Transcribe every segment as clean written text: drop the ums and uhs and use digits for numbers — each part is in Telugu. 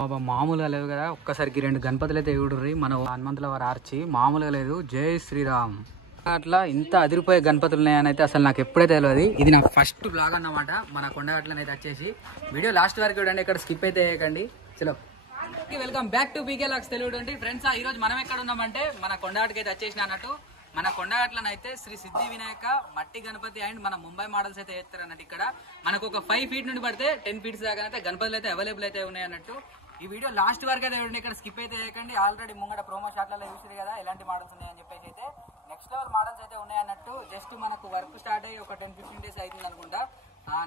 బాబా మామూలుగా లేవు కదా. ఒక్కసారికి 2 గణపతులు అయితే ఎగుడుర్రి మన హనుమంతుల వారు ఆర్చి మామూలుగా లేదు. జై శ్రీరామ్. అట్లా ఇంత అదిరిపోయే గణపతులు ఉన్నాయని అయితే అసలు నాకు ఎప్పుడైతే తెలియదు. ఇది నా ఫస్ట్ బ్లాగ్ అన్నమాట. మన కొండగట్లనైతే వచ్చేసి వీడియో లాస్ట్ వరకు చూడండి, ఇక్కడ స్కిప్ అయితే చేయకండి. చలో వెల్కమ్ బ్యాక్ టు పీకే లాక్స్ తెలుగుండి ఫ్రెండ్స్. ఈ రోజు మనం ఎక్కడ ఉన్నామంటే మన కొండగట్టుకి అయితే వచ్చేసిన అన్నట్టు. మన కొండగట్లనైతే శ్రీ సిద్ధి వినాయక మట్టి గణపతి అండ్ మన ముంబై మోడల్స్ అయితే వేస్తారు అన్నట్టు. ఇక్కడ మనకు ఒక 5 ఫీట్ నుండి పడితే 10 ఫీట్స్ దాకా అయితే గణపతులు అయితే అవైలబుల్ అయితే ఉన్నాయి అన్నట్టు. ఈ వీడియో లాస్ట్ వరకు అయితే చూడండి, ఇక్కడ స్కిప్ అయితే చేయకండి. ఆల్రెడీ ముంగడ ప్రోమో షాట్లలో చూసారు కదా ఎలాంటి మోడల్స్ ఉన్నాయని చెప్పేసి. అయితే నెక్స్ట్ లెవెల్ మోడల్స్ అయితే ఉన్నాయన్నట్టు. జస్ట్ మనకు వర్క్ స్టార్ట్ అయ్యి ఒక 10-15 డేస్ అవుతుంది అనుకుంటా.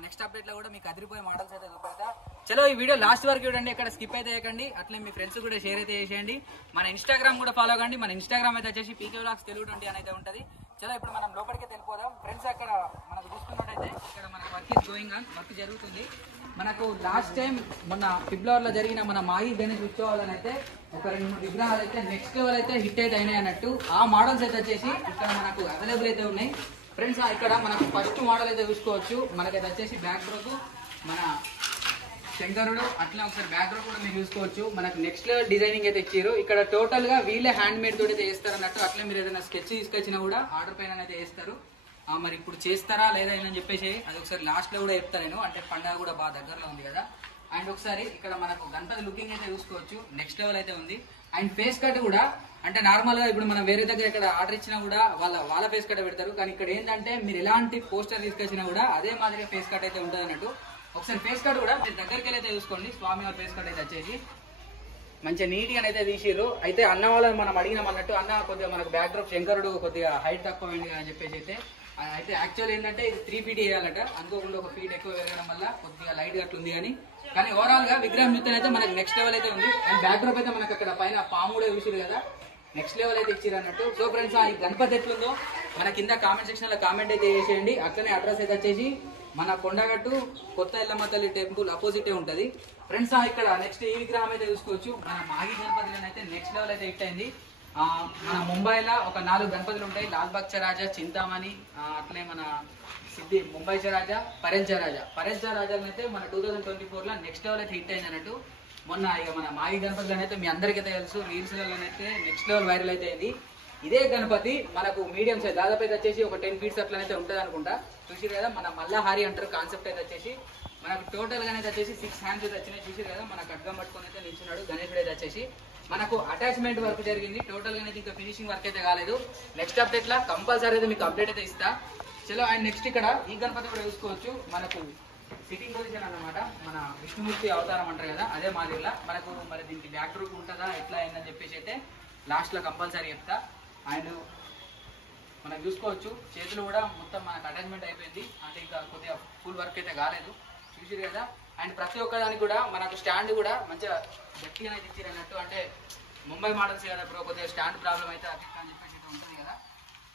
నెక్స్ట్ అప్డేట్ లో కూడా మీకు అదిరిపోయే మోడల్స్ అయితే చూపెడతా. చలో ఈ వీడియో లాస్ట్ వరకు చూడండి, ఇక్కడ స్కిప్ అయితే చేయకండి. అట్లే మీ ఫ్రెండ్స్ కూడా షేర్ అయితే చేసేయండి. మన ఇన్స్టాగ్రామ్ కూడా ఫాలో కండి. మన ఇన్స్టాగ్రామ్ అయితే వచ్చేసి పీకే వ్లాగ్స్ తెలుగు అని అయితే ఉంటుంది. చలో ఇప్పుడు మనం లోపలికి వెళ్ళిపోదాం ఫ్రెండ్స్. అక్కడ మనకు చూసుకున్నట్టయితే ఇక్కడ మనకు work is going on, work జరుగుతుంది. మనకు లాస్ట్ టైం మొన్న ఫిబ్రవరిలో లో జరిగిన మన మాహి గణేష్ ఉత్సవాలను అయితే ఒక 2-3 విగ్రహాలు అయితే నెక్స్ట్ లెవెల్ అయితే హిట్ అయితే అయినాయి అన్నట్టు. ఆ మోడల్స్ అయితే వచ్చేసి ఇక్కడ మనకు అవైలబుల్ అయితే ఉన్నాయి ఫ్రెండ్స్. ఇక్కడ మనకు ఫస్ట్ మోడల్ అయితే చూసుకోవచ్చు. మనకైతే వచ్చేసి బ్యాక్ డ్రోకు మన శంకరుడు, అట్లా ఒకసారి బ్యాక్ డ్రోప్ కూడా మీరు చూసుకోవచ్చు. మనకు నెక్స్ట్ లెవెల్ డిజైనింగ్ అయితే ఇచ్చారు. ఇక్కడ టోటల్ గా వీళ్ళే హ్యాండ్ మేడ్ తోటి అయితే వేస్తారు అన్నట్టు. అట్లా మీరు ఏదైనా స్కెచ్ తీసుకొచ్చినా కూడా ఆర్డర్ పైన అయితే వేస్తారు. మరి ఇప్పుడు చేస్తారా లేదా అని చెప్పేసి అది ఒకసారి లాస్ట్ లో కూడా చెప్తాను నేను. అంటే పండుగ కూడా బాగా దగ్గరలో ఉంది కదా. అండ్ ఒకసారి ఇక్కడ మనకు గణపతి లుకింగ్ అయితే చూసుకోవచ్చు, నెక్స్ట్ లెవెల్ అయితే ఉంది. అండ్ ఫేస్ కట్ కూడా అంటే నార్మల్ గా ఇప్పుడు మనం వేరే దగ్గర ఇక్కడ ఆర్డర్ ఇచ్చినా కూడా వాళ్ళ ఫేస్ కట్ పెడతారు. కానీ ఇక్కడ ఏంటంటే మీరు ఎలాంటి పోస్టర్ తీసుకొచ్చినా కూడా అదే మాదిరిగా ఫేస్ కట్ అయితే ఉంటుంది అన్నట్టు. ఒకసారి ఫేస్ కట్ కూడా మీరు దగ్గరికి అయితే చూసుకోండి. స్వామి వారి ఫేస్ కట్ అయితే వచ్చేసి మంచిగా నీట్ గా అయితే తీసిర్రు. అయితే అన్న వాళ్ళని మనం అడిగినాం అన్నట్టు. అన్న కొద్దిగా మనకు బ్యాక్ డ్రాప్ శంకరుడు కొద్దిగా హైట్ తక్కువ అయింది అని చెప్పేసి అయితే యాక్చువల్ ఏంటంటే ఇది 3 ఫీట్ వేయాలట. అనుకోకుండా ఒక ఫీట్ ఎక్కువ పెరగడం వల్ల కొద్దిగా లైట్ గా ఉంది. కానీ ఓవరాల్ గా విగ్రహం చూస్తే అయితే మనకు నెక్స్ట్ లెవెల్ అయితే ఉంది. అండ్ బ్యాక్ డ్రాప్ అయితే మనకు అక్కడ పైన పాము కూడా చూసిరు కదా, నెక్స్ట్ లెవెల్ అయితే ఇచ్చారు అన్నట్టు. సో ఫ్రెండ్స్ ఈ గణపతి ఎట్లుందో మన కింద కామెంట్ సెక్షన్ లో కామెంట్ అయితే చేసేయండి. అట్లనే అడ్రస్ అయితే వచ్చేసి మన కొండగట్టు కొత్త ఎల్లమ్మ తల్లి టెంపుల్ అపోజిటే ఉంటది ఫ్రెండ్స్. ఇక్కడ నెక్స్ట్ ఈ విగ్రహం అయితే చూసుకోవచ్చు. మన మాగి గణపతిలో అయితే నెక్స్ట్ లెవెల్ అయితే హిట్ అయింది. మన ముంబైలో ఒక 4 గణపతులు ఉంటాయి. లాల్బాగ్ రాజా, చింతామణి, అట్లే మన సిద్ధి ముంబై రాజా, పరెల్చా రాజా అయితే మన 2024 లో నెక్స్ట్ లెవెల్ అయితే హిట్ అయింది అన్నట్టు. మొన్న ఇక మన మాగి గణపతిలో అయితే మీ అందరికైతే తెలుసు, రీల్స్ అయితే నెక్స్ట్ లెవెల్ వైరల్ అయితే అయింది. ఇదే గణపతి మనకు మీడియం సైజ్ దాదాపు అయితే వచ్చేసి ఒక 10 ఫీట్స్ అట్లనైతే ఉంటుంది అనుకుంటా. చూసిరు కదా మన మల్లహారి అంటారు కాన్సెప్ట్ అయితే వచ్చేసి. మనకు టోటల్ గా అయితే వచ్చేసి 6 హ్యాండ్స్ అయితే వచ్చినాయి. చూసిరు కదా మన ఖడ్గం పట్టుకొని అయితే నిల్చున్నాడు గణేశుడు అయితే వచ్చేసి. మనకు అటాచ్మెంట్ వర్క్ జరిగింది. టోటల్ గా అయితే ఇంకా ఫినిషింగ్ వర్క్ అయితే కాలేదు. నెక్స్ట్ అప్డేట్ లా కంపల్సరీ అయితే మీకు అప్డేట్ అయితే ఇస్తా. చలో అండ్ నెక్స్ట్ ఇక్కడ ఈ గణపతి కూడా చూసుకోవచ్చు. మనకు సిట్టింగ్ పొజిషన్ అన్నమాట. మన విష్ణుమూర్తి అవతారం అంటారు కదా అదే మాదిరిలా. మనకు మరి దీనికి బ్యాక్ డ్రూప్ ఉంటుందా ఎట్లా అయిందని చెప్పేసి అయితే లాస్ట్ లో కంపల్సరీ చెప్తా. అండ్ మనం చూసుకోవచ్చు చేతులు కూడా మొత్తం మనకు అటాచ్మెంట్ అయిపోయింది. అంటే ఇంకా కొద్దిగా ఫుల్ వర్క్ అయితే కాలేదు. చూసిరు కదా. అండ్ ప్రతి ఒక్కదానికి కూడా మనకు స్టాండ్ కూడా మంచిగా గట్టిగా అయితే ఇచ్చారు అన్నట్టు. అంటే ముంబై మోడల్స్ కదా బ్రో, కొద్దిగా స్టాండ్ ప్రాబ్లం అయితే అది అని చెప్పేసి అయితే ఉంటుంది కదా.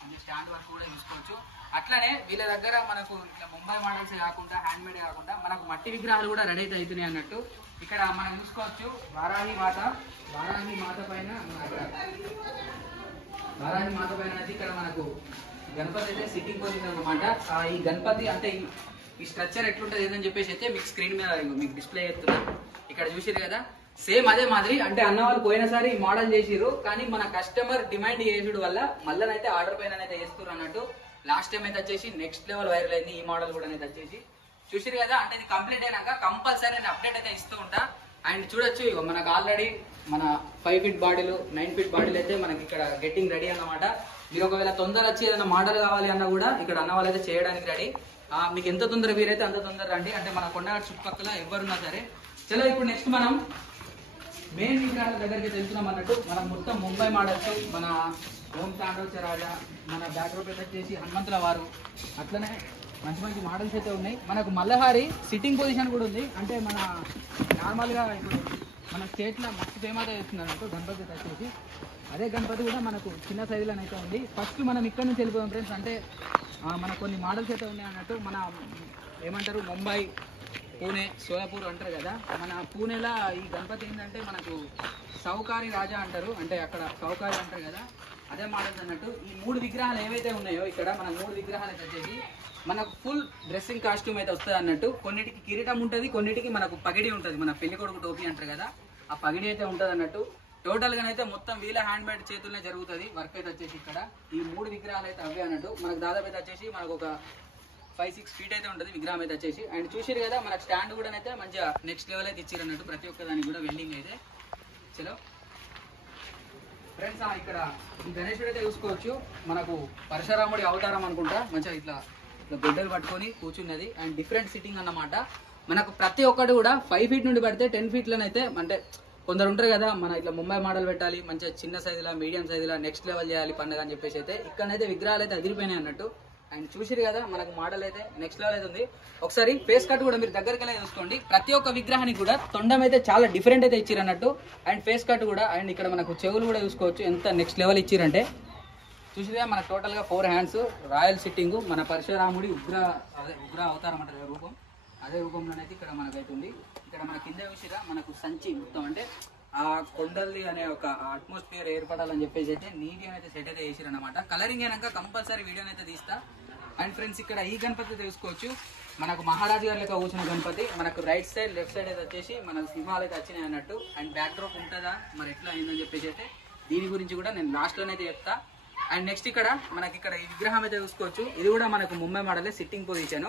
అంటే స్టాండ్ వర్క్ కూడా చూసుకోవచ్చు. అట్లనే వీళ్ళ దగ్గర మనకు ఇట్లా ముంబై మోడల్స్ కాకుండా హ్యాండ్ మేడ్ కాకుండా మనకు మట్టి విగ్రహాలు కూడా రెడీ అయితే అవుతున్నాయి అన్నట్టు. ఇక్కడ మనం చూసుకోవచ్చు వారాహి మాత పైన అయితే ఇక్కడ మనకు గణపతి అయితే సిట్టింగ్ పొజిషన్ అన్నమాట. ఈ గణపతి అంటే ఈ స్ట్రక్చర్ ఎట్లుంటది ఏదని చెప్పేసి అయితే మీకు స్క్రీన్ మీద మీకు డిస్ప్లే చేస్తున్నా. ఇక్కడ చూసిరు కదా సేమ్ అదే మాదిరి. అంటే అన్న వాళ్ళు పోయినసారి ఈ మోడల్ చేసిరు, కానీ మన కస్టమర్ డిమాండ్ చేసుడు వల్ల మళ్ళనైతే ఆర్డర్ పైన అయితే చేస్తున్నారు అన్నట్టు. లాస్ట్ టైం అయితే వచ్చేసి నెక్స్ట్ లెవెల్ వైరల్ అయింది ఈ మోడల్ కూడా అయితే వచ్చేసి. చూసిరు కదా. అంటే ఇది కంప్లీట్ అయినాక కంపల్సరీ నేను అప్డేట్ అయితే ఇస్తూ ఉంటా. అండ్ చూడొచ్చు మనకు ఆల్రెడీ మన 5 ఫీట్ బాడీలు 9 ఫీట్ బాడీలు అయితే మనకి ఇక్కడ గెట్టింగ్ రెడీ అన్నమాట. మీరు ఒకవేళ తొందర వచ్చి ఏదైనా మోడల్ కావాలి అన్నా కూడా ఇక్కడ అన్న వాళ్ళు అయితే చేయడానికి రెడీ. మీకు ఎంత తొందర వీరైతే అంత తొందర రండి. అంటే మన కొండగట్టు చుట్టుపక్కల ఎవరున్నా సరే. చలో ఇప్పుడు నెక్స్ట్ మనం మెయిన్ విగ్రహాల దగ్గరికి వెళ్తున్నాం అన్నట్టు. మనం మొత్తం ముంబై మోడల్స్, మన ఓం తాండవ రాజా, మన బ్యాక్ డ్రాప్ వచ్చేసి హనుమంతుల వారు, అట్లనే మంచి మోడల్స్ అయితే ఉన్నాయి. మనకు మల్లహారి సిట్టింగ్ పొజిషన్ కూడా ఉంది. అంటే మన నార్మల్గా ఇప్పుడు మన స్టేట్లో మస్తు ఫేమస్ అవుతుంది అన్నట్టు గణపతి వచ్చేసి. అదే గణపతి కూడా మనకు చిన్న సైజులో అయితే ఉంది. ఫస్ట్ మనం ఇక్కడ నుంచి వెళ్ళిపోయాం ఫ్రెండ్స్. అంటే మనకు కొన్ని మోడల్స్ అయితే ఉన్నాయి అన్నట్టు. మన ఏమంటారు ముంబై, పూణే, సోలాపూర్ అంటారు కదా. మన పూణేలో ఈ గణపతి ఏంటంటే మనకు సౌకారి రాజా అంటారు. అంటే అక్కడ సౌకారి అంటారు కదా అదే మోడల్స్ అన్నట్టు. ఈ 3 విగ్రహాలు ఏవైతే ఉన్నాయో ఇక్కడ మన 3 విగ్రహాలు అయితే వచ్చేసి మనకు ఫుల్ డ్రెస్సింగ్ కాస్ట్యూమ్ అయితే వస్తుంది అన్నట్టు. కొన్నిటికి కిరీటం ఉంటుంది, కొన్నిటికి మనకు పగిడి ఉంటుంది, మన పెళ్లి కొడుకు టోపీ అంటారు కదా ఆ పగిడి అయితే ఉంటుంది అన్నట్టు. టోటల్ గానైతే మొత్తం వీళ్ళ హ్యాండ్ మేడ్ చేతుల్నే జరుగుతుంది వర్క్ అయితే వచ్చేసి. ఇక్కడ ఈ 3 విగ్రహాలు అయితే అవే అన్నట్టు. మనకు దాదాపు అయితే వచ్చేసి మనకు ఒక 5-6 ఫీట్ అయితే ఉంటుంది విగ్రహం అయితే వచ్చేసి. అండ్ చూసిరు కదా మనకు స్టాండ్ కూడా అయితే మంచిగా నెక్స్ట్ లెవెల్ అయితే ఇచ్చారు అన్నట్టు. ప్రతి ఒక్క దానికి కూడా వెల్డింగ్ అయితే. చలో ఫ్రెండ్స్, ఇక్కడ ఈ గణేశుడు అయితే చూసుకోవచ్చు. మనకు పరశురాముడి అవతారం అనుకుంటా. మంచిగా ఇట్లా గొడ్డలు పట్టుకొని కూర్చున్నది. అండ్ డిఫరెంట్ సిట్టింగ్ అన్నమాట. మనకు ప్రతి ఒక్కటి కూడా 5 ఫీట్ నుండి పడితే 10 ఫీట్లనైతే, అంటే కొందరు ఉంటారు కదా మన ఇట్లా ముంబై మోడల్ పెట్టాలి, మంచిగా చిన్న సైజులా మీడియం సైజులా నెక్స్ట్ లెవెల్ చేయాలి పండుగ అని చెప్పేసి అయితే ఇక్కడనైతే విగ్రహాలు అయితే అదిరిపోయినాయి అన్నట్టు. అండ్ చూసిరు కదా మనకు మోడల్ అయితే నెక్స్ట్ లెవెల్ అయితే ఉంది. ఒకసారి ఫేస్ కట్ కూడా మీరు దగ్గరికి వెళ్ళి చూసుకోండి. ప్రతి ఒక్క విగ్రహానికి కూడా తొండం అయితే చాలా డిఫరెంట్ అయితే ఇచ్చారు అన్నట్టు. అండ్ ఫేస్ కట్ కూడా. అండ్ ఇక్కడ మనకు చెవులు కూడా చూసుకోవచ్చు ఎంత నెక్స్ట్ లెవెల్ ఇచ్చిరంటే. చూసిరుగా మనకు టోటల్ గా 4 హ్యాండ్స్ రాయల్ సిట్టింగ్. మన పరశురాముడి ఉగ్ర అవతారం అంటే రూపం, అదే రూపంలోనైతే ఇక్కడ మనకైతే ఉంది. ఇక్కడ మన కింద చూసిరా మనకు సంచి మొత్తం, అంటే ఆ కొండల్ది అనే ఒక అట్మాస్ఫియర్ ఏర్పడాలని చెప్పేసి అయితే నీట్గా అయితే సెట్ అయితే చేసిరు అనమాట. కలరింగ్ అయినాక కంపల్సరీ వీడియోని అయితే తీస్తా. అండ్ ఫ్రెండ్స్, ఇక్కడ ఈ గణపతి తెలుసుకోవచ్చు. మనకు మహారాజు గారి లెక్క కూర్చున్న గణపతి. మనకు రైట్ సైడ్ లెఫ్ట్ సైడ్ అయితే వచ్చేసి మనకు సింహాలు అయితే వచ్చినాయి అన్నట్టు. అండ్ బ్యాక్ డ్రాప్ ఉంటుందా మరి ఎట్లా అయిందని చెప్పేసి అయితే దీని గురించి కూడా నేను లాస్ట్లోనైతే చెప్తా. అండ్ నెక్స్ట్ ఇక్కడ మనకి ఇక్కడ ఈ విగ్రహం అయితే చూసుకోవచ్చు. ఇది కూడా మనకు ముంబై మోడలే, సిట్టింగ్ పొజిషన్.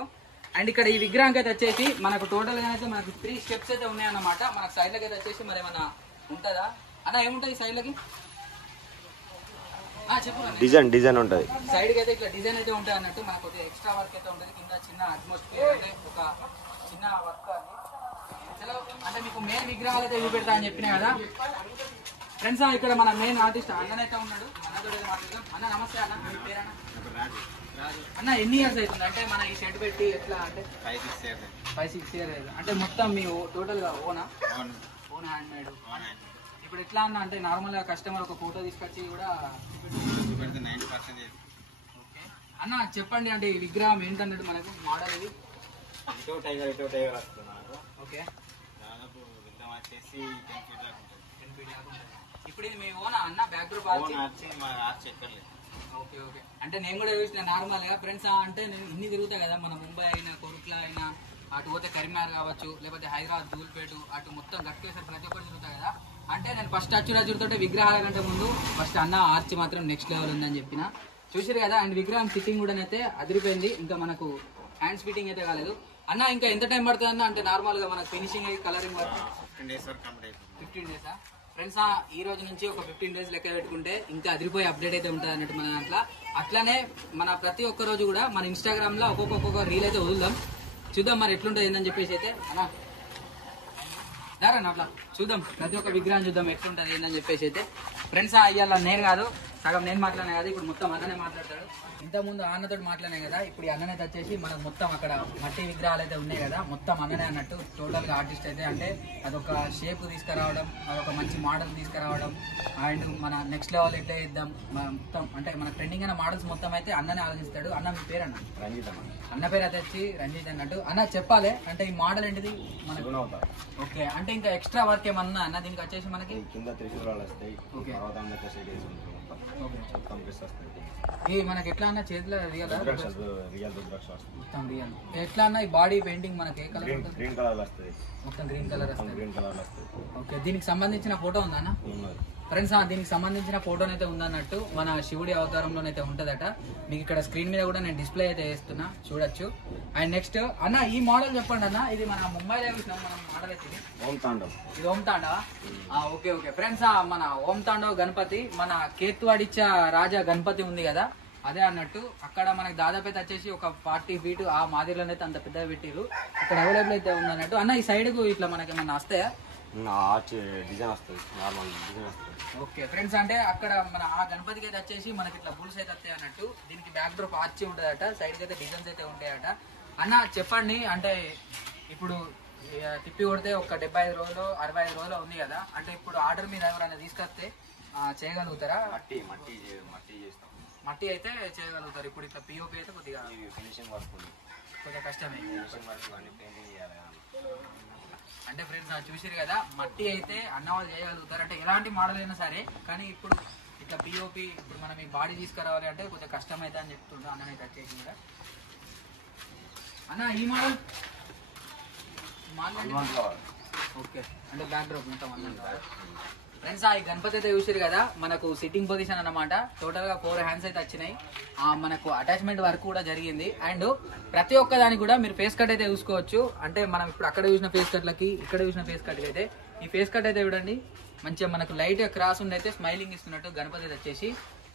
అండ్ ఇక్కడ ఈ విగ్రహానికి అయితే వచ్చేసి మనకు టోటల్ గా అయితే మనకు 3 స్టెప్స్ అయితే ఉన్నాయన్నమాట. మనకు సైడ్ లకి అయితే వచ్చేసి మరి ఏమన్నా ఉంటుందా అన్న? ఏముంటుంది సైడ్ లకి? చెప్పు. డిజైన్ ఉంటుంది సైడ్ కి అయితే ఇట్లా డిజైన్ అయితే ఉంటుంది అన్నట్టు. మనకు ఎక్స్ట్రా వర్క్ అయితే ఉంటుంది కింద, చిన్న అట్మాస్ఫియర్ అంటే ఒక చిన్న వర్క్ అది. చలో అంటే మీకు మెయిన్ విగ్రహాలు అయితే చూపెడతా అని చెప్పినా కదా ఫ్రెండ్స్. ఇక్కడ మన మెయిన్ ఆర్టిస్ట్ అన్ననైతే ఉన్నాడు. అన్నతో మాట్లాడదాం. అన్న నమస్తే అన్న, మీ పేరన్నా? రాజు. అన్న ఎన్ని ఇయర్స్ అవుతుంది అంటే మన ఈ షెడ్ పెట్టి ఎట్లా అంటే? 5-6 ఇయర్స్. అంటే మొత్తం మీ టోటల్ గా ఓన్ హ్యాండ్ మేడ్. ఇప్పుడు ఎట్లా అన్న అంటే నార్మల్ గా కస్టమర్ ఒక ఫోటో తీసుకొచ్చి కూడా 90%. ఓకే అన్న చెప్పండి, అంటే ఈ విగ్రహం ఏంటన్నట్టు మనకు మోడల్ ఇది? టైగర్ వస్తున్నారు. ఓకే, దాదాపు విగ్రహం వచ్చేసి 10 ఫీట్ దాకా ఉంటుంది. 10 ఫీట్ దాకా ఉంటుంది. ఇప్పుడు ఇది మీ ఓనా అన్న? బ్యాక్ డ్రాప్ ఆర్చి మా ఆర్చి ఎక్కర్లేదు. Okay okay. అంటే నేను కూడా చూసిన నార్మల్ గా ఫ్రెండ్స్. అంటే నేను ఇన్ని తిరుగుతా కదా, మన ముంబై అయినా, కోరుట్లా అయినా, అటు పోతే కరీంనగర్ కావచ్చు, లేకపోతే హైదరాబాద్ ధూల్పేట, అటు మొత్తం గట్కేసారి ప్రతి ఒక్కరు తిరుగుతా కదా. అంటే నేను ఫస్ట్ అచ్చురాజుతో విగ్రహాల కంటే ముందు ఫస్ట్ అన్న ఆర్చి మాత్రం నెక్స్ట్ లెవెల్ ఉందని చెప్పిన. చూసారు కదా. అండ్ విగ్రహం ఫిట్టింగ్ కూడా అయితే అదిరిపోయింది. ఇంకా మనకు హ్యాండ్స్ ఫిట్టింగ్ అయితే కాలేదు అన్న. ఇంకా ఎంత టైం పడుతుంది అన్న? అంటే నార్మల్ గా మనకు ఫినిషింగ్ కలరింగ్ వర్క్ 15 days వరకు కంప్లీట్ అయిపోతుంది. 15 డేసా ఫ్రెండ్స్? ఈ రోజు నుంచి ఒక 15 డేస్ లెక్క పెట్టుకుంటే ఇంకా అదిరిపోయి అప్డేట్ అయితే ఉంటుంది అన్నట్టు మన దాంట్లో. అట్లానే మన ప్రతి ఒక్క రోజు కూడా మన ఇన్స్టాగ్రామ్ లో ఒక్కొక్క రీల్ అయితే వదులుదాం. చూద్దాం మరి ఎట్లుంటుంది ఏందని చెప్పేసి అయితే అన్న దారన్న అట్లా చూద్దాం. ప్రతి ఒక్క విగ్రహం చూద్దాం ఎట్లుంటుంది ఏందని చెప్పేసి అయితే ఫ్రెండ్స్. ఇవాళ నేను కాదు, సగం నేను మాట్లాడినా కదా, ఇప్పుడు మొత్తం అన్ననే మాట్లాడతాడు. ఇంతకుముందు అన్నతో మాట్లాడినా కదా, ఇప్పుడు అన్ననైతే వచ్చేసి మనకు మొత్తం అక్కడ మట్టి విగ్రహాలు అయితే ఉన్నాయి కదా, మొత్తం అన్ననే అన్నట్టు. టోటల్గా ఆర్టిస్ట్ అయితే అంటే అదొక షేప్ తీసుకురావడం, అదొక మంచి మోడల్ తీసుకురావడం, అండ్ మన నెక్స్ట్ లెవెల్ ఎట్లా చేద్దాం మొత్తం, అంటే మన ట్రెండింగ్ అయిన మోడల్స్ మొత్తం అయితే అన్ననే ఆలోచిస్తాడు. అన్న మీ పేరు అన్న? రంజిత్. అన్న పేరు అయితే వచ్చి రంజిత్ అన్నట్టు. అన్న చెప్పాలి అంటే ఈ మోడల్ ఏంటిది మనకు? ఓకే, అంటే ఇంకా ఎక్స్ట్రా వర్క్ ఏమన్నా అన్న దీనికి వచ్చేసి మనకి? కింద త్రిశూలాలు వస్తాయి. ఓకే. ఓకే. మొత్తం ఈ మనకి ఎట్లా అన్న చేతిలో రియల్ రుద్రాక్ష మొత్తం రియల్ ఎట్లా అన్న? ఈ బాడీ పెయింటింగ్ మనకి ఏ కలర్? గ్రీన్ కలర్ వస్తుంది. మొత్తం గ్రీన్ కలర్ వస్తుంది. గ్రీన్ కలర్ వస్తుంది. ఓకే, దీనికి సంబంధించిన ఫోటో ఉందా అన్న? ఫ్రెండ్స్, దీనికి సంబంధించిన ఫోటోనైతే ఉందన్నట్టు. మన శివుడి అవతారంలోనైతే ఉంటదట. మీకు ఇక్కడ స్క్రీన్ మీద కూడా నేను డిస్ప్లే అయితే వేస్తున్నా, చూడొచ్చు. అండ్ నెక్స్ట్ అన్న ఈ మోడల్ చెప్పండి అన్న. ఇది మన ముంబైలో చూసినాం మనం మోడల్ అయితే. ఇది ఓం తాండవ్. ఇది ఓం తాండవా? ఓకే ఓకే ఫ్రెండ్స్, మన ఓం తాండవ్ గణపతి మన కేతువాడిచ్చ రాజా గణపతి ఉంది కదా, అదే అన్నట్టు. అక్కడ మనకి దాదాపు అయితే వచ్చేసి ఒక 40 ఫీట్ ఆ మాదిరిలోనైతే అంత పెద్దగా పెట్టిరు. ఇక్కడ అవైలబుల్ అయితే ఉందన్నట్టు. అన్న ఈ సైడ్ కు ఇట్లా మనకి ఏమన్నా వస్తాయా? డిజైన్ వస్తుంది, నార్మల్ డిజైన్ వస్తుంది. ఓకే ఫ్రెండ్స్, అంటే అక్కడ మన ఆ గణపతికి అయితే వచ్చేసి మనకి ఇట్లా బుల్స్ అయితే వస్తాయి అన్నట్టు. దీనికి బ్యాక్ డ్రాప్ ఆర్చి ఉంటుందట, సైడ్కి అయితే డిజైన్స్ అయితే ఉంటాయట. అన్న చెప్పండి, అంటే ఇప్పుడు తిప్పి కొడితే ఒక 75 రోజులు 65 రోజులు ఉంది కదా, అంటే ఇప్పుడు ఆర్డర్ మీద ఎవరైనా తీసుకొస్తే చేయగలుగుతారా? మట్టి చేస్తాం. మట్టి అయితే చేయగలుగుతారు. ఇప్పుడు ఇట్లా పిఓపి అయితే కొద్దిగా ఫినిషింగ్ వర్క్ ఉంది, కొద్దిగా కష్టమే. ఫినిషింగ్ వర్క్ అన్ని పెయింటింగ్ చేయాలి. అంటే ఫ్రెండ్స్ చూసారు కదా, మట్టి అయితే అన్న వాళ్ళు చేయగలుగుతారు. అంటే ఎలాంటి మోడల్ అయినా సరే, కానీ ఇప్పుడు ఇట్లా పిఓపి ఇప్పుడు మనం ఈ బాడీ తీసుకురావాలి అంటే కొద్దిగా కష్టం అయితే అని చెప్తుండ్రు అన్నమైతే వచ్చేసి కూడా. అన్న ఈ మోడల్ ఓకే, అంటే బ్యాక్ డ్రాప్ మొత్తం ఫ్రెండ్స్. ఈ గణపతి అయితే చూసారు కదా, మనకు సిట్టింగ్ పొజిషన్ అన్నమాట. టోటల్ గా 4 హ్యాండ్స్ అయితే వచ్చినాయి. మనకు అటాచ్మెంట్ వర్క్ కూడా జరిగింది. అండ్ ప్రతి ఒక్క దానికి కూడా మీరు ఫేస్ కట్ అయితే చూసుకోవచ్చు. అంటే మనం ఇప్పుడు అక్కడ చూసిన ఫేస్ కట్లకి ఇక్కడ చూసిన ఫేస్ కట్ అయితే ఈ ఫేస్ కట్ అయితే చూడండి, మంచిగా మనకు లైట్ గా క్రాస్ ఉండి అయితే స్మైలింగ్ ఇస్తున్నట్టు గణపతి అయితే వచ్చేసి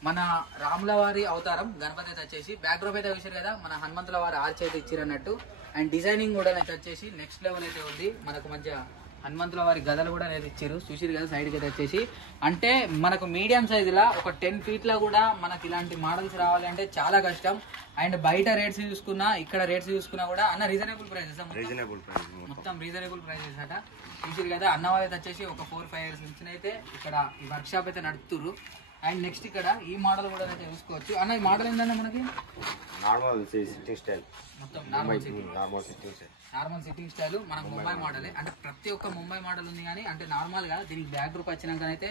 మన రాముల వారి అవతారం గణపతి అయితే వచ్చేసి. బ్యాక్ డ్రాప్ అయితే చూసారు కదా, మన హనుమంతుల వారి ఆర్చ్ అయితే ఇచ్చారు అన్నట్టు. అండ్ డిజైనింగ్ కూడా అయితే వచ్చేసి నెక్స్ట్ లెవెల్ అయితే ఉంది. మనకు మంచిగా హనుమంతుల వారి గదలు కూడా అనేది ఇచ్చారు, చూసిరు కదా సైడ్కి అయితే వచ్చేసి. అంటే మనకు మీడియం సైజులా ఒక 10 feet కూడా మనకి ఇలాంటి మోడల్స్ రావాలి అంటే చాలా కష్టం. అండ్ బయట రేట్స్ చూసుకున్నా ఇక్కడ రేట్స్ చూసుకున్నా కూడా అన్న రీజనబుల్ ప్రైసెస్, మొత్తం రీజనబుల్ ప్రైసెస్ అట. చూసిరు కదా, అన్న వాళ్ళు అయితే వచ్చేసి ఒక 4-5 years నుంచి అయితే ఇక్కడ ఈ వర్క్ షాప్ అయితే నడుపుతున్నారు. అండ్ నెక్స్ట్ ఇక్కడ ఈ మోడల్ కూడా అయితే చూసుకోవచ్చు. అన్న ఈ మోడల్ ఏంటంటే మనకి నార్మల్ సిట్టింగ్ స్టైల్, మొత్తం నార్మల్ సిట్టింగ్ స్టైల్ మనకు ముంబై మోడలే. అంటే ప్రతి ఒక్క ముంబై మోడల్ ఉంది కానీ అంటే నార్మల్గా దీనికి బ్యాక్ డ్రాప్ వచ్చినాకనైతే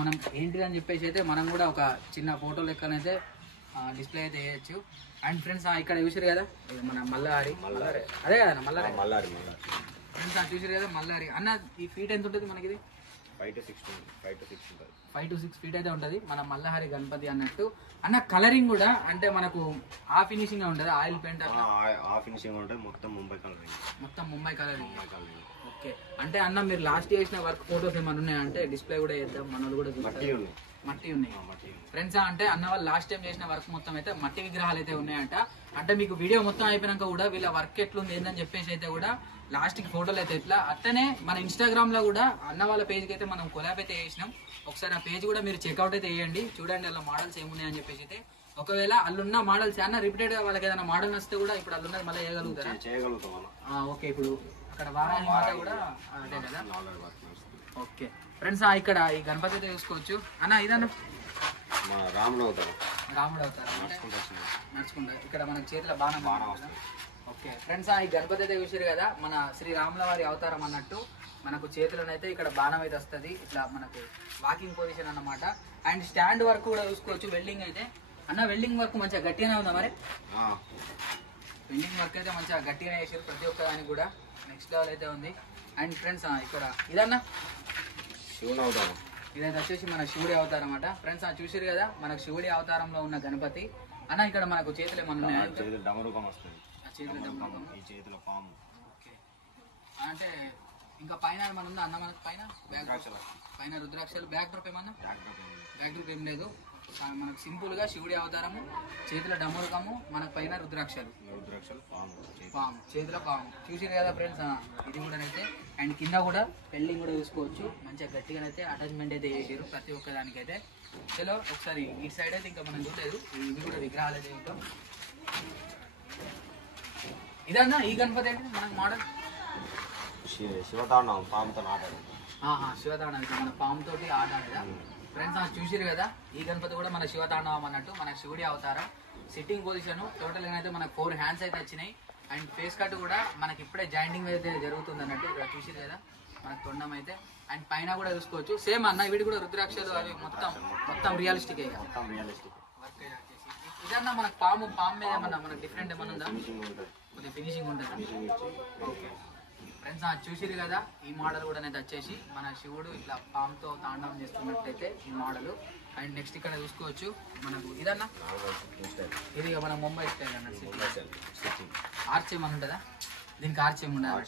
మనం ఏంటిది అని చెప్పేసి అయితే మనం కూడా ఒక చిన్న ఫోటో లెక్కనైతే డిస్ప్లే అయితే వేయచ్చు. అండ్ ఫ్రెండ్స్ ఇక్కడ చూసారు కదా మన మల్లారి, అదే కదా మల్లారి ఫ్రెండ్స్ చూసారు కదా మల్లారి. అన్న ఈ ఫీట్ ఎంత ఉంటుంది మనకి? ఇది 5 to 6 ఉంటుంది. 5 to 6 feet అయితే ఉంటుంది మన మల్లహరి గణపతి అన్నట్టు. అన్న కలరింగ్ కూడా అంటే మనకు ఆ ఫినిషింగ్ ఉంటుంది, ఆయిల్ పెయింట్ ఆ ఫినిషింగ్ ఉంటుంది, మొత్తం ముంబై కలరింగ్. ఓకే, అంటే అన్న మీరు లాస్ట్ చేసిన వర్క్ ఫోటోస్ ఏమైనా ఉన్నాయంటే డిస్ప్లే కూడా చేద్దాం, మనోళ్ళు కూడా మట్టి ఉన్నాయి ఫ్రెండ్స్. అంటే అన్న వాళ్ళు లాస్ట్ టైం చేసిన వర్క్ మొత్తం అయితే మట్టి విగ్రహాలు అయితే ఉన్నాయంట. అంటే మీకు వీడియో మొత్తం అయిపోయినాక కూడా వీళ్ళ వర్క్ ఎట్లుంది ఏందని చెప్పేసి అయితే కూడా లాస్ట్కి ఫోటోలు అయితే ఎట్లా అట్లనే మన ఇన్స్టాగ్రామ్ లో కూడా అన్న వాళ్ళ పేజ్కి అయితే మనం కొలాబ్ అయితే చేసినాం. ఒకసారి ఆ పేజ్ కూడా మీరు చెక్అవుట్ అయితే చేయండి, చూడండి అలా మోడల్స్ ఏమున్నాయని చెప్పేసి అయితే. ఒకవేళ అల్లున్న మోడల్స్ అన్న రిపీటెడ్ గా వాళ్ళకి ఏదైనా మోడల్ వస్తే కూడా ఇప్పుడు అల్లున్నది మళ్ళీ చేయగలుగుతాం. ఓకే, ఇప్పుడు అక్కడ వారాహి మాత కూడా అదే కదా. ఓకే ఫ్రెండ్స్, ఇక్కడ ఈ గణపతి అయితే చూసుకోవచ్చు. అన్న ఇదన్న రాముడు అవుతారు నడుచుకుంటా. ఇక్కడ మనకి చేతిలో బాణం. ఓకే ఫ్రెండ్స్, ఈ గణపతి అయితే చూసారు కదా, మన శ్రీ రాముల వారి అవతారం అన్నట్టు. మనకు చేతులనైతే ఇక్కడ బాణం అయితే వస్తుంది, ఇట్లా మనకు వాకింగ్ పొజిషన్ అన్నమాట. అండ్ స్టాండ్ వర్క్ కూడా చూసుకోవచ్చు. వెల్డింగ్ అయితే అన్న వెల్డింగ్ వర్క్ మంచిగా గట్టిగానే ఉందా మరి? వెల్డింగ్ వర్క్ అయితే మంచిగా గట్టిగానే చేసారు ప్రతి ఒక్క దానికి కూడా, నెక్స్ట్ లెవెల్ అయితే ఉంది. అండ్ ఫ్రెండ్స్ ఇక్కడ ఇదన్నా శివుడు అవతారం, ఇదైతే వచ్చేసి మన శివుడి అవతారం అన్నమాట. ఫ్రెండ్స్ చూసారు కదా మనకు శివుడి అవతారంలో ఉన్న గణపతి అన్న. ఇక్కడ మనకు చేతులు ఏమన్నా ఉన్నాయా? డమరుకం వస్తుంది, చేతిలో పాము. ఓకే, అంటే ఇంకా పైన ఏమన్నా ఉందా అన్న? మనకు పైన రుద్రాక్షలు. బ్యాక్ డ్రాప్ ఏమన్నా? బ్యాక్ డ్రాప్ ఏం లేదు, మనకు సింపుల్ గా శివుడి అవతారము, చేతిలో డమరుకము, మనకు పైన రుద్రాక్షలు, పాము, చేతిలో పాము. చూసారు కదా ఫ్రెండ్స్, ఇది కూడా అయితే. అండ్ కింద కూడా పెళ్ళింగ్ కూడా చూసుకోవచ్చు, మంచిగా గట్టిగా అయితే అటాచ్మెంట్ అయితే చేసారు ప్రతి ఒక్క దానికైతే. చలో ఒకసారి ఇటు సైడ్ అయితే ఇంకా మనం చూడలేదు, ఇవి కూడా విగ్రహాలు అయితే ఉంటాం. ఇదన్నా ఈ గణపతి ఏంటి మనకు మోడల్? శివతాండవం, పాముతో ఆడాడు. శివతాండవం మన పాముతోటి ఆడాడా ఫ్రెండ్స్. చూసిరు కదా ఈ గణపతి కూడా మన శివతాండవం అన్నట్టు, మన శివుడి అవతారం. సిట్టింగ్ పొజిషన్ టోటల్ గా అయితే మనకు 4 హ్యాండ్స్ అయితే వచ్చినాయి. అండ్ ఫేస్ కట్ కూడా మనకి ఇప్పుడే జాయింటింగ్ అయితే జరుగుతుంది అన్నట్టు. ఇక్కడ చూసిరు కదా మనకు తొండం అయితే. అండ్ పైన కూడా చూసుకోవచ్చు సేమ్ అన్న, వీటి కూడా రుద్రాక్షలు అవి మొత్తం రియలిస్టిక్ వర్క్. ఇదన్నా మనకు పాము మీద ఏమన్నా మనకు డిఫరెంట్ ఏమన్నా ఉందా? కొద్దిగా ఫినిషింగ్ ఉంటుంది. ఫ్రెండ్స్ చూసిరు కదా ఈ మోడల్ కూడా అనేది వచ్చేసి మన శివుడు ఇట్లా పాముతో తాండవం చేస్తున్నట్టయితే ఈ మోడల్. అండ్ నెక్స్ట్ ఇక్కడ చూసుకోవచ్చు మనకు ఇదన్నా, ఇది మన ముంబై స్టైల్ అన్నట్టు. ఆర్చ్ ఏమన్నా ఉంటుందా దీనికి? ఆర్చ్ ఏమి ఉండదు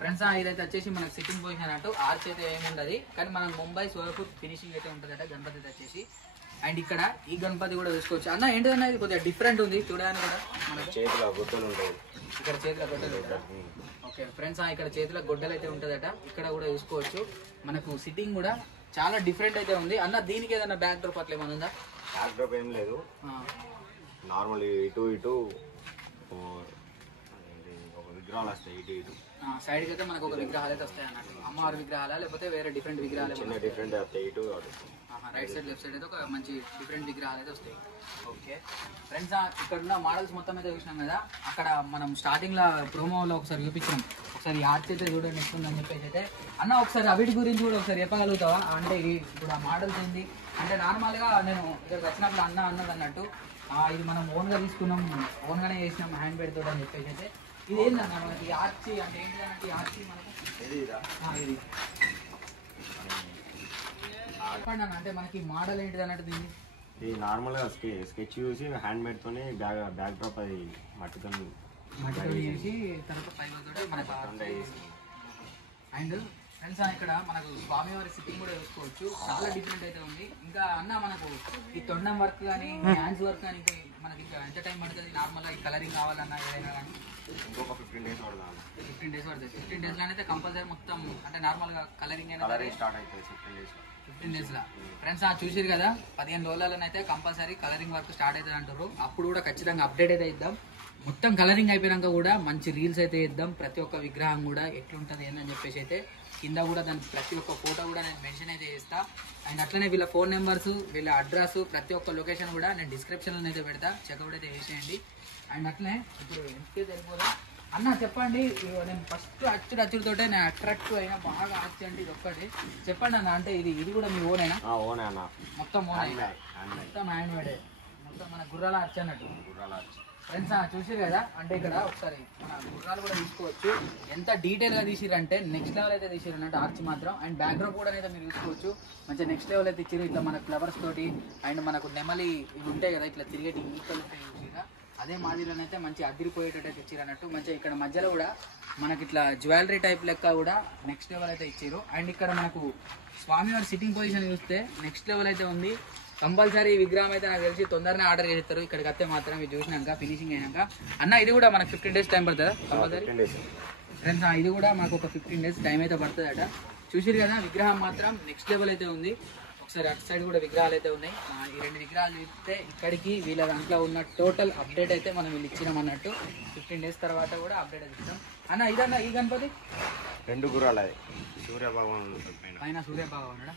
ఫ్రెండ్స్. ఇదైతే వచ్చేసి మనకు సిట్టింగ్ పొజిషన్ అన్నట్టు, ఆర్చ్ అయితే ఏముండదు కానీ మనకు ముంబై సోలాపూర్ ఫినిషింగ్ అయితే ఉంటుందట గణపతి అయితే వచ్చేసి. అండ్ ఇక్కడ ఈ గణపతి కూడా చూసుకోవచ్చు అన్న. ఏంటిదన్నా ఇది కొద్దిగా డిఫరెంట్ ఉంది చూడడానికి కూడా, మనకు చేతిలో గుడ్డలు ఉంటాయి, ఇక్కడ చేతిలో గొడ్డలు ఉంటాయి. ఓకే ఫ్రెండ్స్, ఇక్కడ చేతిలో గొడ్డలు అయితే ఉంటుందట. ఇక్కడ కూడా చూసుకోవచ్చు మనకు సిట్టింగ్ కూడా చాలా డిఫరెంట్ అయితే ఉంది అన్న. దీనికి ఏదైనా బ్యాక్ డ్రాప్ అట్లా ఏమైనా ఉందా? బ్యాక్ డ్రాప్ ఏం లేదు, నార్మల్ ఇటు ఒక విగ్రహాలు వస్తాయి, ఇటు సైడ్కి అయితే మనకు ఒక విగ్రహాలు అయితే వస్తాయి అన్నట్టు. అమ్మవారి విగ్రహాలా లేకపోతే వేరే డిఫరెంట్ విగ్రహాలు? డిఫరెంట్ వస్తాయి, ఇటు రైట్ సైడ్ లెఫ్ట్ సైడ్ అయితే ఒక మంచి డిఫరెంట్ విగ్రహాలు అయితే వస్తాయి. ఓకే ఫ్రెండ్స్, ఇక్కడ ఉన్న మోడల్స్ మొత్తం అయితే చూసినాం కదా. అక్కడ మనం స్టార్టింగ్ లో ప్రోమోలో ఒకసారి చూపించాం, ఒకసారి ఆర్చ్ అయితే చూడండి ఇస్తుందని చెప్పేసి అయితే. అన్న ఒకసారి అవిటి గురించి కూడా ఒకసారి చెప్పగలుగుతావా? అంటే ఇప్పుడు ఆ మోడల్స్ ఏంటి అంటే నార్మల్గా నేను ఇక్కడికి వచ్చినప్పుడు అన్నది అన్నట్టు ఇది మనం ఓన్గా తీసుకున్నాం, ఓన్గానే చేసినాం హ్యాండ్ బేడ్ తోటి అని చెప్పేసి అయితే. ఇది ఏంటన్నా మనకి ఆర్చి అంటే ఏంటి అన్నట్టు ఆర్చి మనకు ఇది ఇదా? ఇది చెప్పండి అన్న, అంటే మనకి మోడల్ ఏంటిది అన్నట్టు దీన్ని ఇది నార్మల్గా స్కెచ్ చూసి హ్యాండ్ మేడ్తోనే బ్యాక్ డ్రాప్ అది మట్టితో చేసి తర్వాత ఫైబర్ మనకు అండ్ ఫ్రెండ్స్ ఇక్కడ మనకు స్వామివారి సిట్టింగ్ కూడా వేసుకోవచ్చు. చాలా డిఫరెంట్ అయితే ఉంది. ఇంకా అన్న మనకు ఈ తొండం వర్క్ కానీ హ్యాండ్స్ వర్క్ కానీ ఇంకా మనకి ఇంకా ఎంత టైం పడుతుంది నార్మల్గా ఈ కలరింగ్ కావాలన్నా ఏదైనా కానీ? ఇంకొక 15 days పడదాం. 15 days పడుతుంది. 15 days అయితే కంపల్సరీ మొత్తం అంటే నార్మల్గా కలరింగ్ స్టార్ట్ అవుతుంది 15 days. 15 days లా ఫ్రెండ్స్ చూసిరు కదా 15 రోజులలోనైతే కంపల్సరీ కలరింగ్ వర్క్ స్టార్ట్ అవుతుంది అంటారు. అప్పుడు కూడా ఖచ్చితంగా అప్డేట్ అయితే ఇద్దాం. మొత్తం కలరింగ్ అయిపోయినాక కూడా మంచి రీల్స్ అయితే ఇద్దాం. ప్రతి ఒక్క విగ్రహం కూడా ఎట్లుంటుంది ఏందని చెప్పేసి అయితే కింద కూడా దాని ప్రతి ఒక్క ఫోటో కూడా నేను మెన్షన్ అయితే చేస్తా. అండ్ అట్లనే వీళ్ళ ఫోన్ నెంబర్స్ వీళ్ళ అడ్రస్ ప్రతి ఒక్క లొకేషన్ కూడా నేను డిస్క్రిప్షన్లో అయితే పెడతా. చెక్అవుట్ అయితే వేసేయండి. అండ్ అట్లనే ఇప్పుడు ఎంకే తెలిపోదా అన్న చెప్పండి. నేను ఫస్ట్ అచ్చుడితోటే నేను అట్రాక్ట్ అయినా బాగా ఆర్చి అంటే ఇది ఒక్కటి చెప్పండి అన్న. అంటే ఇది కూడా మీ ఓనేనా? ఓనే అన్న, మొత్తం మొత్తం హ్యాండ్ మేడే మొత్తం మన గుర్రాల ఆర్చి అన్నట్టు. ఫ్రెండ్స్ చూసిరు కదా అంటే ఇక్కడ ఒకసారి మన గుర్రాలు కూడా తీసుకోవచ్చు. ఎంత డీటెయిల్గా తీసిరంటే నెక్స్ట్ లెవెల్ అయితే తీసిరు అన్నట్టు ఆర్చి మాత్రం. అండ్ బ్యాక్గ్రౌండ్ కూడా అయితే మీరు చూసుకోవచ్చు. మంచిగా నెక్స్ట్ లెవెల్ అయితే ఇచ్చారు. ఇట్లా మన ఫ్లవర్స్ తోటి అండ్ మనకు నెమలి ఇవి ఉంటాయి కదా ఇట్లా తిరిగేటి ఈక్వల్ ఉంటాయి చూసిరా. అదే మాదిరిలోనైతే మంచి అదిరిపోయేటట్టు అయితే ఇచ్చారు అన్నట్టు. మంచిగా ఇక్కడ మధ్యలో కూడా మనకి ఇట్లా జ్యువెలరీ టైప్ లెక్క కూడా నెక్స్ట్ లెవెల్ అయితే ఇచ్చారు. అండ్ ఇక్కడ మనకు స్వామివారి సిట్టింగ్ పొజిషన్ చూస్తే నెక్స్ట్ లెవెల్ అయితే ఉంది. కంపల్సరీ విగ్రహం అయితే నాకు తెలిసి తొందరనే ఆర్డర్ చేస్తారు. ఇక్కడికి వస్తే మాత్రం ఇది చూసినాక ఫినిషింగ్ అయినాక అన్న ఇది కూడా మనకు 15 days టైం పడుతుందా కంపల్సరీ? ఫ్రెండ్స్ ఇది కూడా మాకు ఒక 15 days టైం అయితే పడుతుంది అట. చూసిరు కదా విగ్రహం మాత్రం నెక్స్ట్ లెవెల్ అయితే ఉంది. ఒకసారి అటు సైడ్ కూడా విగ్రహాలు అయితే ఉన్నాయి. ఈ 2 విగ్రహాలు చూస్తే ఇక్కడికి వీళ్ళ దాంట్లో ఉన్న టోటల్ అప్డేట్ అయితే మనం వీళ్ళు ఇచ్చినాం అన్నట్టు. 15 days తర్వాత కూడా అప్డేట్ అయితే ఇస్తాం అన్న. ఇదన్నా ఈ గణపతి 2 గుర్రాలు సూర్య భగవాన్ పైన సూర్య భగవానుడా.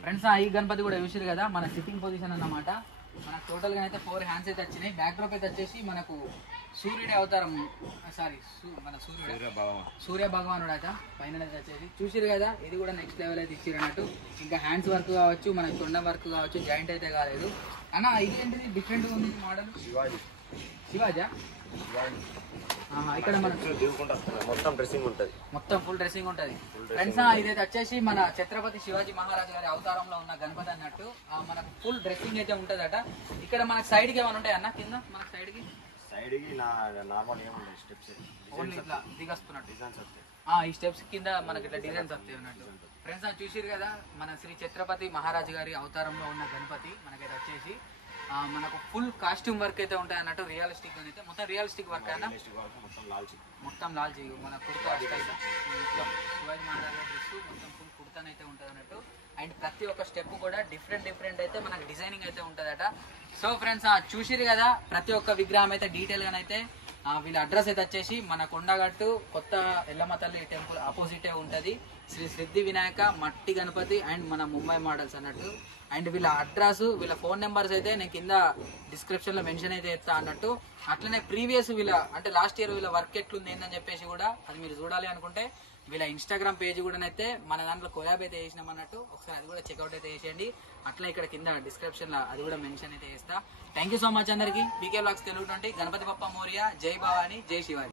ఫ్రెండ్స్ ఈ గణపతి కూడా చూసారు కదా మన సిట్టింగ్ పొజిషన్ అన్నమాట. మనకు టోటల్ గా అయితే 4 హ్యాండ్స్ అయితే వచ్చినాయి. బ్యాక్ డ్రాప్ అయితే వచ్చేసి మనకు సూర్యుడి అవతారం సారీ మన సూర్య భగవానుడు అయితే పైన అయితే వచ్చేసి చూసిరు కదా. ఇది కూడా నెక్స్ట్ లెవెల్ అయితే ఇచ్చారు అన్నట్టు. ఇంకా హ్యాండ్స్ వర్క్ కావచ్చు మనకు తొండ వర్క్ కావచ్చు జాయింట్ అయితే కాలేదు అన్న. ఇది ఏంటిది డిఫరెంట్గా ఉంది మోడల్? శివాజా ఇక్కడ మనకు మొత్తం డ్రెస్సింగ్ ఉంటుంది. మొత్తం ఫుల్ డ్రెస్సింగ్ ఉంటుంది. ఫ్రెండ్స్ ఇదైతే వచ్చేసి మన ఛత్రపతి శివాజీ మహారాజ్ గారి అవతారంలో ఉన్న గణపతి అన్నట్టు. మనకు ఫుల్ డ్రెస్సింగ్ అయితే ఉంటుంది అట. ఇక్కడ మనకు సైడ్ కి ఏమైనా ఉంటాయి అన్న? కింద మనకు సైడ్ కి నార్మల్ ఏముంటాయి స్టెప్స్ ఓన్లీ ఇట్లా దిగస్తున్నట్టు డిజైన్స్ వస్తాయి. ఈ స్టెప్స్ కింద మనకి ఇట్లా డిజైన్స్ వస్తాయి అన్నట్టు. ఫ్రెండ్స్ చూసిరు కదా మన శ్రీ ఛత్రపతి మహారాజ్ గారి అవతారంలో ఉన్న గణపతి మనకైతే వచ్చేసి మనకు ఫుల్ కాస్ట్యూమ్ వర్క్ అయితే ఉంటాయి అన్నట్టు. రియలిస్టిక్ అయితే మొత్తం రియలిస్టిక్ వర్క్ అయినా మొత్తం లాల్చి మన కుర్తా స్టైల్ శివాజీ మహారాజ్ డ్రెస్ మొత్తం ఫుల్ కుర్తానైతే ఉంటుంది అన్నట్టు. అండ్ ప్రతి ఒక్క స్టెప్ కూడా డిఫరెంట్ అయితే మనకు డిజైనింగ్ అయితే ఉంటుందట. సో ఫ్రెండ్స్ చూసిరు కదా ప్రతి ఒక్క విగ్రహం అయితే డీటెయిల్గానైతే వీళ్ళ అడ్రస్ అయితే వచ్చేసి మన కొండగట్టు కొత్త ఎల్లమ్మ తల్లి టెంపుల్ ఆపోజిటే ఉంటుంది. శ్రీ సిద్ధి వినాయక మట్టి గణపతి అండ్ మన ముంబై మోడల్స్ అన్నట్టు. అండ్ వీళ్ళ అడ్రస్ వీళ్ళ ఫోన్ నెంబర్స్ అయితే నేను కింద డిస్క్రిప్షన్లో మెన్షన్ అయితే చేస్తా అన్నట్టు. అట్లనే ప్రీవియస్ వీళ్ళ అంటే లాస్ట్ ఇయర్ వీళ్ళ వర్క్ ఎట్లుంది ఏందని చెప్పేసి కూడా అది మీరు చూడాలి అనుకుంటే వీళ్ళ ఇన్స్టాగ్రామ్ పేజ్ కూడా అయితే మన దాంట్లో కొలాబ్ అయితే చేసినాం అన్నట్టు. ఒకసారి అది కూడా చెక్అవుట్ అయితే చేసేయండి. అట్లా ఇక్కడ కింద డిస్క్రిప్షన్లో అది కూడా మెన్షన్ అయితే చేస్తా. థ్యాంక్ యూ సో మచ్ అందరికీ. BK blogs Telugu 20 Ganapati Bappa Morya. జై భవాని జై శివాజీ.